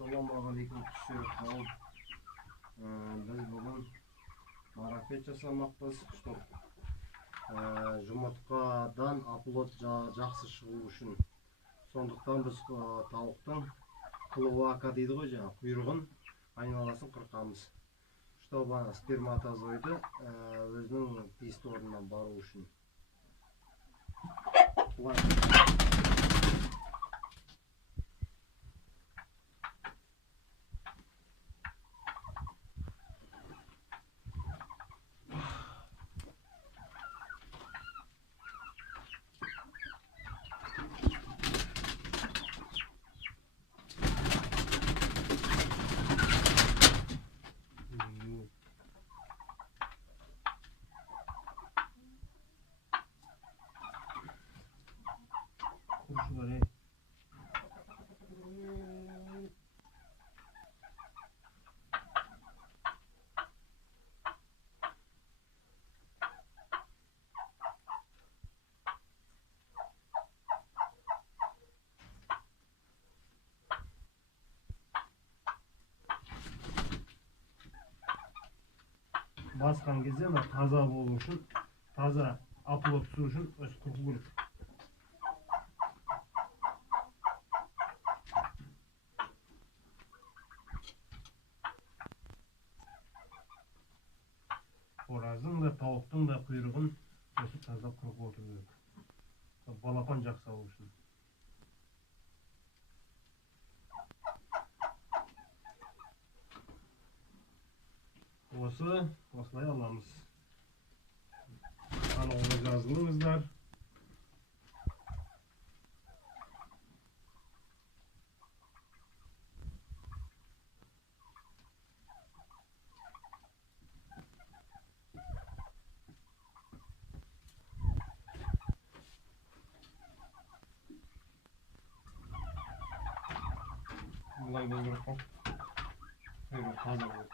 Assalamualaikum kişiler kavim. Biz bugün marafet жасамақпыз, чтоб жұмыртқадан апылот жақсы шығу үшін. Сондықтан біз тауықтың клоака дейді ғой, жаңа құйрығын айналасын қырқамыз. Чтобы сперматозоиды өзінің тиісті орнына бару үшін. Басқан кезде таза болу үшін, таза апылот түсу үшін өз қырқу керек. Қораздың да тауықтың да құйрығын өсіп таза қырқып отыру керек. Балапан жақсы алу үшін. Осылай аламыз. Каналға жазылыңыздар. Бұлай болу керек қой. Таза болып.